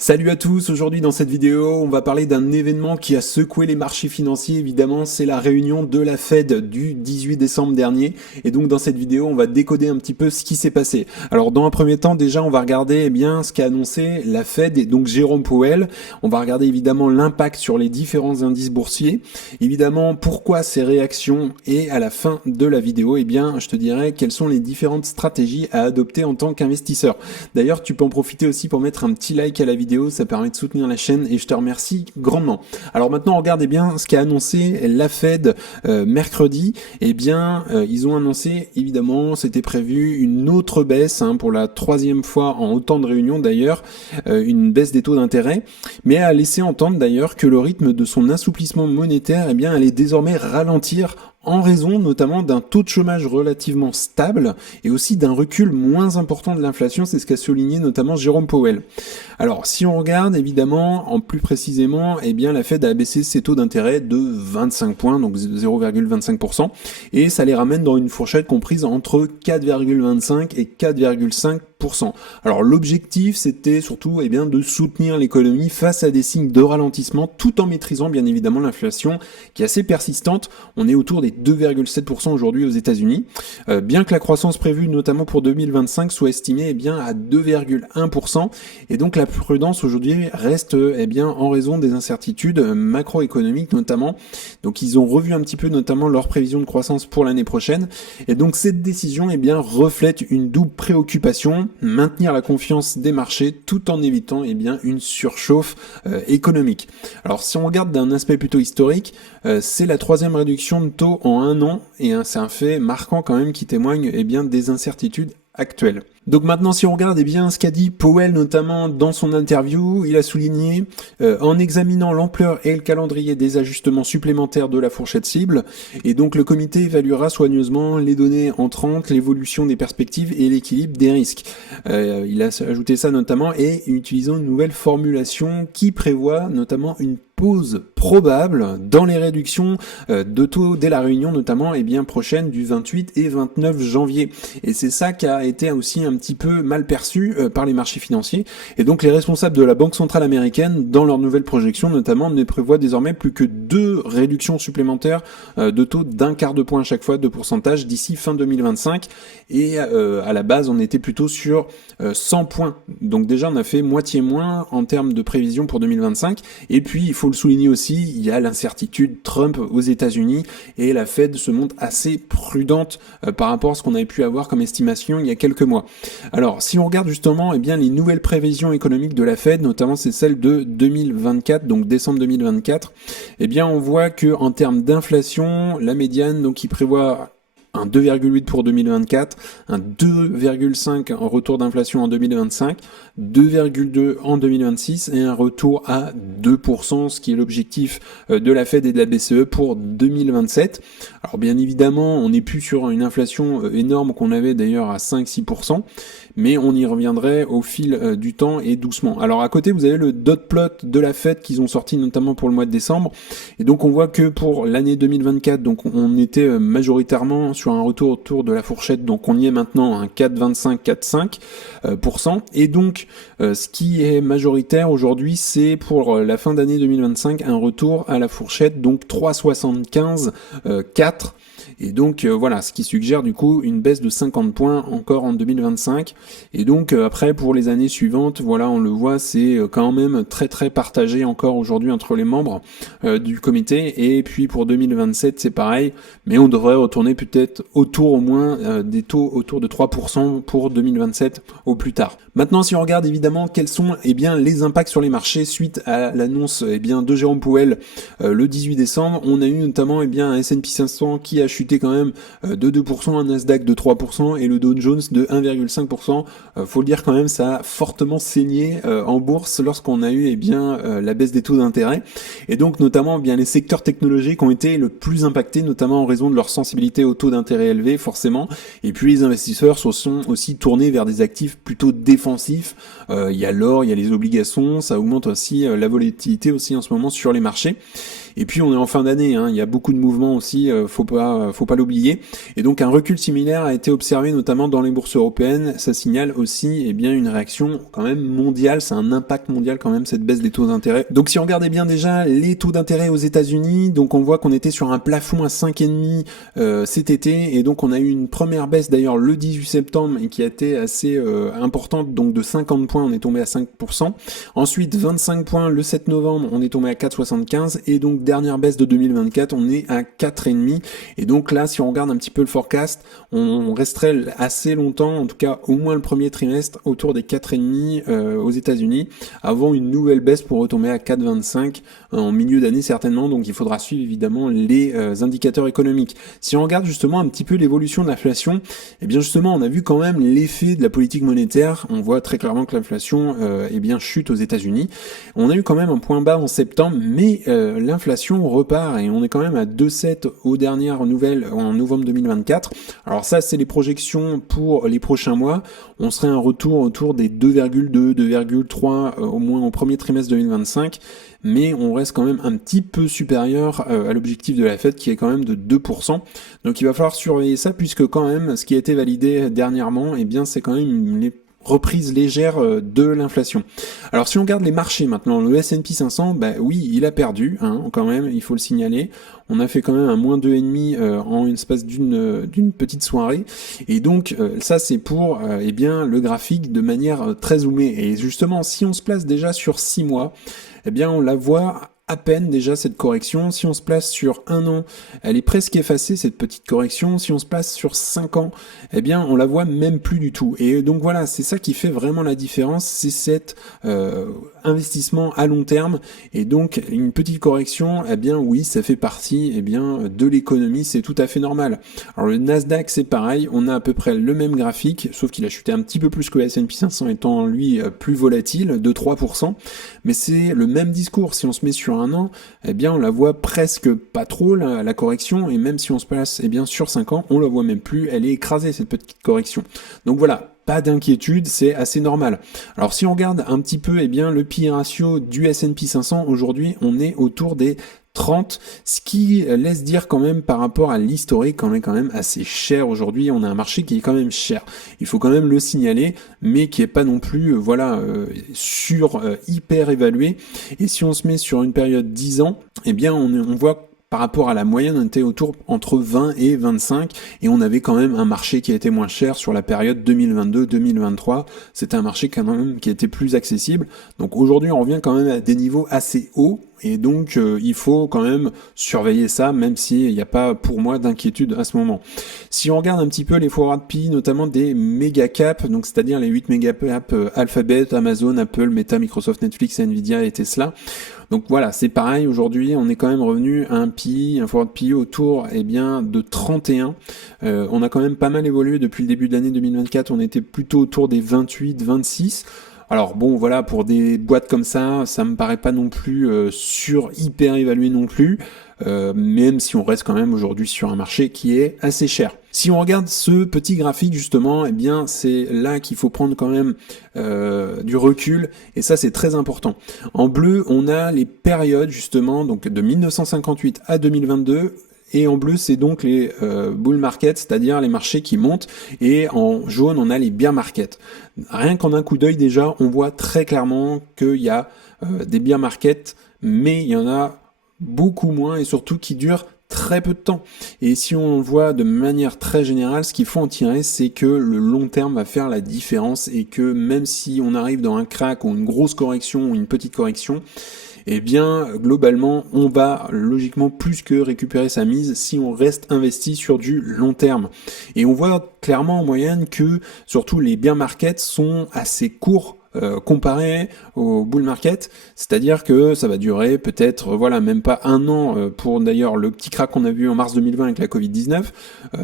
Salut à tous, aujourd'hui dans cette vidéo on va parler d'un événement qui a secoué les marchés financiers. Évidemment, c'est la réunion de la Fed du 18 décembre dernier, et donc dans cette vidéo on va décoder un petit peu ce qui s'est passé. Alors dans un premier temps déjà on va regarder ce qu'a annoncé la Fed et donc Jérôme Powell. On va regarder évidemment l'impact sur les différents indices boursiers, évidemment pourquoi ces réactions, et à la fin de la vidéo je te dirai quelles sont les différentes stratégies à adopter en tant qu'investisseur. D'ailleurs tu peux en profiter aussi pour mettre un petit like à la vidéo, ça permet de soutenir la chaîne et je te remercie grandement. Alors maintenant on regarde ce qu'a annoncé la Fed mercredi. Ils ont annoncé, évidemment c'était prévu, une autre baisse pour la troisième fois en autant de réunions d'ailleurs, une baisse des taux d'intérêt, mais a laissé entendre d'ailleurs que le rythme de son assouplissement monétaire allait désormais ralentir en raison notamment d'un taux de chômage relativement stable et aussi d'un recul moins important de l'inflation. C'est ce qu'a souligné notamment Jérôme Powell. Alors si on regarde évidemment en plus précisément, la Fed a baissé ses taux d'intérêt de 25 points, donc 0,25%, et ça les ramène dans une fourchette comprise entre 4,25 et 4,5%. Alors l'objectif c'était surtout de soutenir l'économie face à des signes de ralentissement, tout en maîtrisant bien évidemment l'inflation qui est assez persistante. On est autour des 2,7% aujourd'hui aux États-Unis, bien que la croissance prévue notamment pour 2025 soit estimée à 2,1%, et donc la prudence aujourd'hui reste en raison des incertitudes macroéconomiques notamment. Donc ils ont revu un petit peu notamment leurs prévisions de croissance pour l'année prochaine, et donc cette décision reflète une double préoccupation: maintenir la confiance des marchés tout en évitant une surchauffe économique. Alors si on regarde d'un aspect plutôt historique, c'est la troisième réduction de taux en un an, et c'est un fait marquant quand même qui témoigne des incertitudes actuelles. Donc maintenant si on regarde ce qu'a dit Powell notamment dans son interview, il a souligné en examinant l'ampleur et le calendrier des ajustements supplémentaires de la fourchette cible, et donc le comité évaluera soigneusement les données entrantes, l'évolution des perspectives et l'équilibre des risques. Il a ajouté ça notamment, et utilisant une nouvelle formulation qui prévoit notamment une pause probable dans les réductions de taux dès la réunion notamment prochaine du 28 et 29 janvier. Et c'est ça qui a été aussi un petit peu mal perçu par les marchés financiers. Et donc les responsables de la Banque centrale américaine, dans leurs nouvelles projections notamment, ne prévoient désormais plus que 2 réductions supplémentaires de taux d'un quart de point à chaque fois de pourcentage d'ici fin 2025. Et à la base on était plutôt sur 100 points. Donc déjà on a fait moitié moins en termes de prévision pour 2025. Et puis il faut le souligner aussi, il y a l'incertitude Trump aux États-Unis, et la Fed se montre assez prudente par rapport à ce qu'on avait pu avoir comme estimation il y a quelques mois. Alors si on regarde justement les nouvelles prévisions économiques de la Fed, notamment c'est celle de 2024, donc décembre 2024, on voit que en termes d'inflation, la médiane donc qui prévoit un 2,8 pour 2024, un 2,5 en retour d'inflation en 2025, 2,2 en 2026 et un retour à 2%, ce qui est l'objectif de la Fed et de la BCE pour 2027. Alors bien évidemment, on n'est plus sur une inflation énorme qu'on avait d'ailleurs à 5-6%, mais on y reviendrait au fil du temps et doucement. Alors à côté, vous avez le dot plot de la Fed qu'ils ont sorti notamment pour le mois de décembre, et donc on voit que pour l'année 2024, donc on était majoritairement sur un retour autour de la fourchette, donc on y est maintenant, un 4,25-4,5%, et donc ce qui est majoritaire aujourd'hui, c'est pour la fin d'année 2025 un retour à la fourchette, donc 3,75-4. Et donc voilà, ce qui suggère du coup une baisse de 50 points encore en 2025. Et donc après pour les années suivantes, voilà, on le voit, c'est quand même très très partagé encore aujourd'hui entre les membres du comité. Et puis pour 2027 c'est pareil, mais on devrait retourner peut-être autour au moins des taux autour de 3% pour 2027 au plus tard. Maintenant si on regarde évidemment quels sont les impacts sur les marchés suite à l'annonce de Jérôme Powell le 18 décembre, on a eu notamment un S&P 500 qui a chuté quand même de 2%, un Nasdaq de 3% et le Dow Jones de 1,5%. Faut le dire quand même, ça a fortement saigné en bourse lorsqu'on a eu la baisse des taux d'intérêt, et donc notamment les secteurs technologiques ont été le plus impactés, notamment en raison de leur sensibilité aux taux d'intérêt élevés forcément, et puis les investisseurs se sont aussi tournés vers des actifs plutôt défensifs. Il y a l'or, il y a les obligations, ça augmente aussi la volatilité aussi en ce moment sur les marchés. Et puis on est en fin d'année, hein, il y a beaucoup de mouvements aussi, faut pas l'oublier. Et donc un recul similaire a été observé notamment dans les bourses européennes. Ça signale aussi bien une réaction quand même mondiale, c'est un impact mondial quand même cette baisse des taux d'intérêt. Donc si on regardait bien déjà les taux d'intérêt aux États-Unis, donc on voit qu'on était sur un plafond à 5,5 cet été, et donc on a eu une première baisse d'ailleurs le 18 septembre et qui a été assez importante, donc de 50 points on est tombé à 5%. Ensuite 25 points le 7 novembre on est tombé à 4,75 et donc dernière baisse de 2024 on est à 4,5. Et donc là si on regarde un petit peu le forecast, on resterait assez longtemps, en tout cas au moins le premier trimestre, autour des 4,5 aux États-Unis, avant une nouvelle baisse pour retomber à 4,25 en milieu d'année certainement. Donc il faudra suivre évidemment les indicateurs économiques. Si on regarde justement un petit peu l'évolution de l'inflation, eh bien justement on a vu quand même l'effet de la politique monétaire. On voit très clairement que l'inflation chute aux États-Unis. On a eu quand même un point bas en septembre, mais l'inflation repart et on est quand même à 2,7 aux dernières nouvelles en novembre 2024. Alors ça c'est les projections pour les prochains mois. On serait un retour autour des 2,2, 2,3 au moins au premier trimestre 2025, mais on reste quand même un petit peu supérieur à l'objectif de la Fed qui est quand même de 2%. Donc il va falloir surveiller ça puisque quand même ce qui a été validé dernièrement, eh bien c'est quand même les reprise légère de l'inflation. Alors si on regarde les marchés maintenant, le S&P 500, bah oui, il a perdu, hein, quand même, il faut le signaler. On a fait quand même un moins 2,5 en espace d'une petite soirée. Et donc ça c'est pour le graphique de manière très zoomée. Et justement, si on se place déjà sur 6 mois, eh bien on la voit à peine déjà cette correction. Si on se place sur 1 an, elle est presque effacée cette petite correction. Si on se place sur 5 ans, eh bien on la voit même plus du tout. Et donc voilà, c'est ça qui fait vraiment la différence, c'est cet investissement à long terme. Et donc une petite correction, eh bien oui, ça fait partie de l'économie, c'est tout à fait normal. Alors le Nasdaq c'est pareil, on a à peu près le même graphique, sauf qu'il a chuté un petit peu plus que le S&P 500 étant lui plus volatile, de 3%. Mais c'est le même discours, si on se met sur 1 an, eh bien on la voit presque pas trop la correction, et même si on se place sur 5 ans, on la voit même plus, elle est écrasée cette petite correction. Donc voilà, pas d'inquiétude, c'est assez normal. Alors si on regarde un petit peu le PE ratio du S&P 500, aujourd'hui on est autour des 30, ce qui laisse dire quand même par rapport à l'historique qu'on est quand même assez cher aujourd'hui. On a un marché qui est quand même cher. Il faut quand même le signaler, mais qui est pas non plus hyper évalué. Et si on se met sur une période 10 ans, eh bien on voit par rapport à la moyenne, on était autour entre 20 et 25 et on avait quand même un marché qui a été moins cher sur la période 2022-2023. C'était un marché quand même qui était plus accessible. Donc aujourd'hui, on revient quand même à des niveaux assez hauts. Et donc il faut quand même surveiller ça, même s'il n'y a pas pour moi d'inquiétude à ce moment. Si on regarde un petit peu les forward PE, notamment des méga caps, donc c'est-à-dire les 8 méga caps Alphabet, Amazon, Apple, Meta, Microsoft, Netflix, Nvidia et Tesla. Donc voilà, c'est pareil, aujourd'hui on est quand même revenu à un PE, un forward PE autour de 31. On a quand même pas mal évolué depuis le début de l'année 2024, on était plutôt autour des 28, 26. Alors bon voilà, pour des boîtes comme ça me paraît pas non plus hyper évalué non plus, même si on reste quand même aujourd'hui sur un marché qui est assez cher. Si on regarde ce petit graphique justement, c'est là qu'il faut prendre quand même du recul, et ça c'est très important. En bleu, on a les périodes justement, donc de 1958 à 2022. Et en bleu, c'est donc les bull markets, c'est-à-dire les marchés qui montent. Et en jaune, on a les bear markets. Rien qu'en un coup d'œil déjà, on voit très clairement qu'il y a des bear markets, mais il y en a beaucoup moins et surtout qui durent très peu de temps. Et si on voit de manière très générale, ce qu'il faut en tirer, c'est que le long terme va faire la différence et que même si on arrive dans un crack ou une grosse correction ou une petite correction, globalement, on va logiquement plus que récupérer sa mise si on reste investi sur du long terme. Et on voit clairement en moyenne que, surtout les bear markets sont assez courts comparé au bull market, c'est-à-dire que ça va durer peut-être même pas 1 an pour d'ailleurs le petit crack qu'on a vu en mars 2020 avec la Covid-19,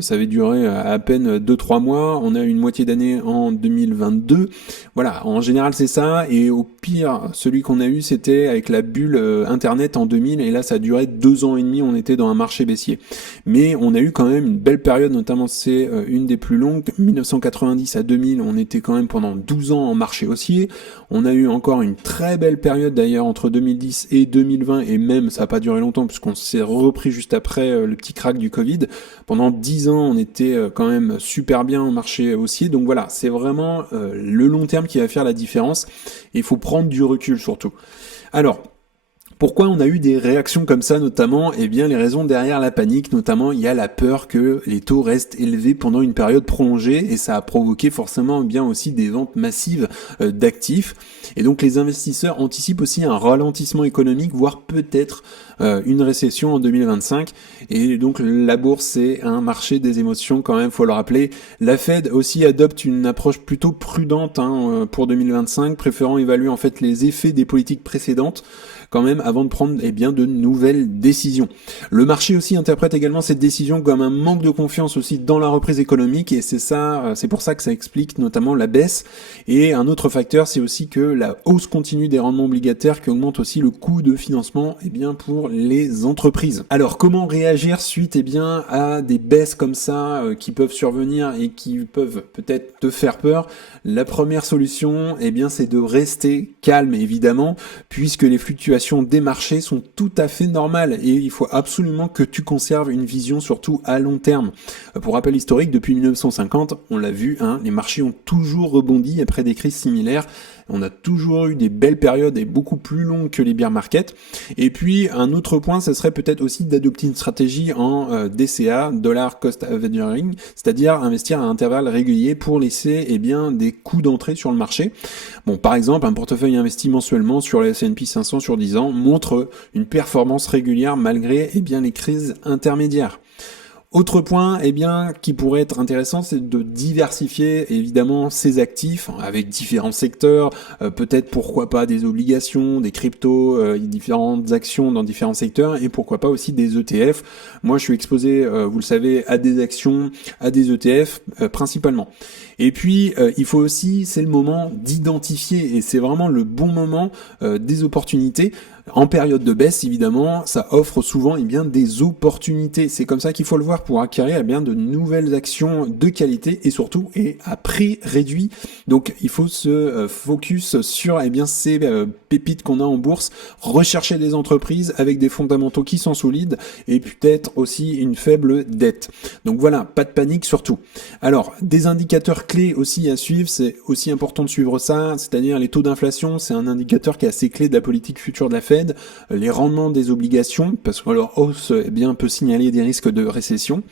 ça avait duré à peine 2-3 mois, on a eu une moitié d'année en 2022, voilà, en général c'est ça, et au pire, celui qu'on a eu c'était avec la bulle internet en 2000, et là ça a duré 2 ans et demi, on était dans un marché baissier. Mais on a eu quand même une belle période, notamment c'est une des plus longues, 1990 à 2000, on était quand même pendant 12 ans en marché haussier. haussier. On a eu encore une très belle période d'ailleurs entre 2010 et 2020 et même ça n'a pas duré longtemps puisqu'on s'est repris juste après le petit crack du Covid. Pendant 10 ans, on était quand même super bien au marché haussier. Donc voilà, c'est vraiment le long terme qui va faire la différence et il faut prendre du recul surtout. Alors, pourquoi on a eu des réactions comme ça notamment? Eh bien les raisons derrière la panique, notamment il y a la peur que les taux restent élevés pendant une période prolongée et ça a provoqué forcément bien aussi des ventes massives d'actifs. Et donc les investisseurs anticipent aussi un ralentissement économique, voire peut-être une récession en 2025. Et donc la bourse c'est un marché des émotions quand même, faut le rappeler. La Fed aussi adopte une approche plutôt prudente pour 2025, préférant évaluer en fait les effets des politiques précédentes quand même avant de prendre de nouvelles décisions. Le marché aussi interprète également cette décision comme un manque de confiance aussi dans la reprise économique et c'est pour ça que ça explique notamment la baisse. Et un autre facteur, c'est aussi que la hausse continue des rendements obligataires qui augmente aussi le coût de financement pour les entreprises. Alors comment réagir suite à des baisses comme ça qui peuvent survenir et qui peuvent peut-être te faire peur? La première solution, c'est de rester calme évidemment, puisque les fluctuations des marchés sont tout à fait normales et il faut absolument que tu conserves une vision surtout à long terme. Pour rappel historique, depuis 1950, on l'a vu, les marchés ont toujours rebondi après des crises similaires. On a toujours eu des belles périodes et beaucoup plus longues que les bear markets. Et puis un autre point, ça serait peut-être aussi d'adopter une stratégie en DCA, Dollar Cost Averaging, c'est-à-dire investir à intervalles réguliers pour laisser des coûts d'entrée sur le marché. Bon, par exemple, un portefeuille investi mensuellement sur le S&P 500 sur 10 ans montre une performance régulière malgré les crises intermédiaires. Autre point, qui pourrait être intéressant, c'est de diversifier évidemment ses actifs avec différents secteurs, peut-être pourquoi pas des obligations, des cryptos, différentes actions dans différents secteurs et pourquoi pas aussi des ETF. Moi, je suis exposé, vous le savez, à des actions, à des ETF principalement. Et puis, il faut aussi, c'est le moment d'identifier et c'est vraiment le bon moment des opportunités. En période de baisse, évidemment, ça offre souvent des opportunités. C'est comme ça qu'il faut le voir pour acquérir de nouvelles actions de qualité et surtout à prix réduit. Donc il faut se focus sur ces pépites qu'on a en bourse, rechercher des entreprises avec des fondamentaux qui sont solides et peut-être aussi une faible dette. Donc voilà, pas de panique surtout. Alors, des indicateurs clés aussi à suivre, c'est aussi important de suivre ça, c'est-à-dire les taux d'inflation, c'est un indicateur qui est assez clé de la politique future de la Fed. Les rendements des obligations, parce que leur hausse peut signaler des risques de récession.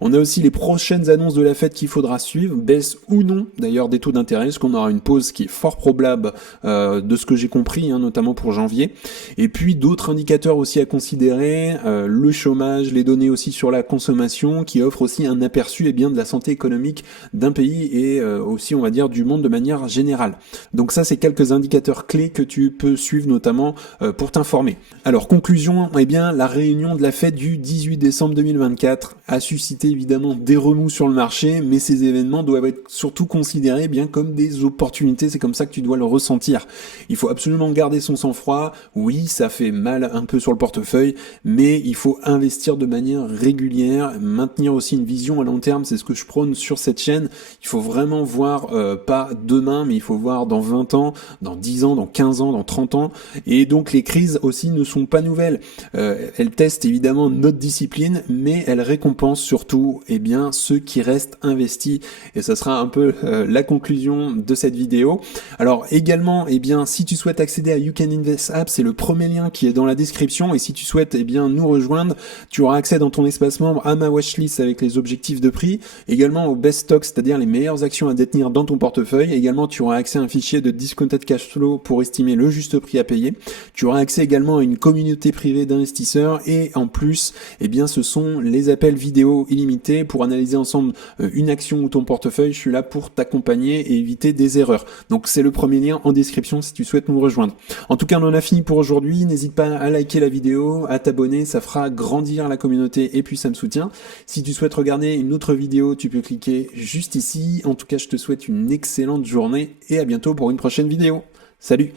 On a aussi les prochaines annonces de la Fed qu'il faudra suivre, baisse ou non d'ailleurs des taux d'intérêt, parce qu'on aura une pause qui est fort probable de ce que j'ai compris, notamment pour janvier. Et puis d'autres indicateurs aussi à considérer, le chômage, les données aussi sur la consommation, qui offrent aussi un aperçu de la santé économique d'un pays et aussi on va dire du monde de manière générale. Donc ça c'est quelques indicateurs clés que tu peux suivre notamment pour t'informer. Alors conclusion, la réunion de la Fed du 18 décembre 2024 a suscité évidemment des remous sur le marché, mais ces événements doivent être surtout considérés comme des opportunités, c'est comme ça que tu dois le ressentir. Il faut absolument garder son sang-froid, oui ça fait mal un peu sur le portefeuille, mais il faut investir de manière régulière, maintenir aussi une vision à long terme, c'est ce que je prône sur cette chaîne. Il faut vraiment voir pas demain, mais il faut voir dans 20 ans, dans 10 ans, dans 15 ans, dans 30 ans, et donc les crises aussi ne sont pas nouvelles. Elles testent évidemment notre discipline, mais elles récompensent surtout ceux qui restent investis. Et ça sera un peu la conclusion de cette vidéo. Alors également, si tu souhaites accéder à You Can Invest App, c'est le premier lien qui est dans la description. Et si tu souhaites nous rejoindre, tu auras accès dans ton espace membre à ma watchlist avec les objectifs de prix, également au best stocks, c'est-à-dire les meilleures actions à détenir dans ton portefeuille. Également, tu auras accès à un fichier de discounted cash flow pour estimer le juste prix à payer. Tu auras accès également à une communauté privée d'investisseurs et en plus, ce sont les appels vidéo illimités pour analyser ensemble une action ou ton portefeuille. Je suis là pour t'accompagner et éviter des erreurs. Donc c'est le premier lien en description si tu souhaites nous rejoindre. En tout cas, on en a fini pour aujourd'hui. N'hésite pas à liker la vidéo, à t'abonner, ça fera grandir la communauté et puis ça me soutient. Si tu souhaites regarder une autre vidéo, tu peux cliquer juste ici. En tout cas, je te souhaite une excellente journée et à bientôt pour une prochaine vidéo. Salut!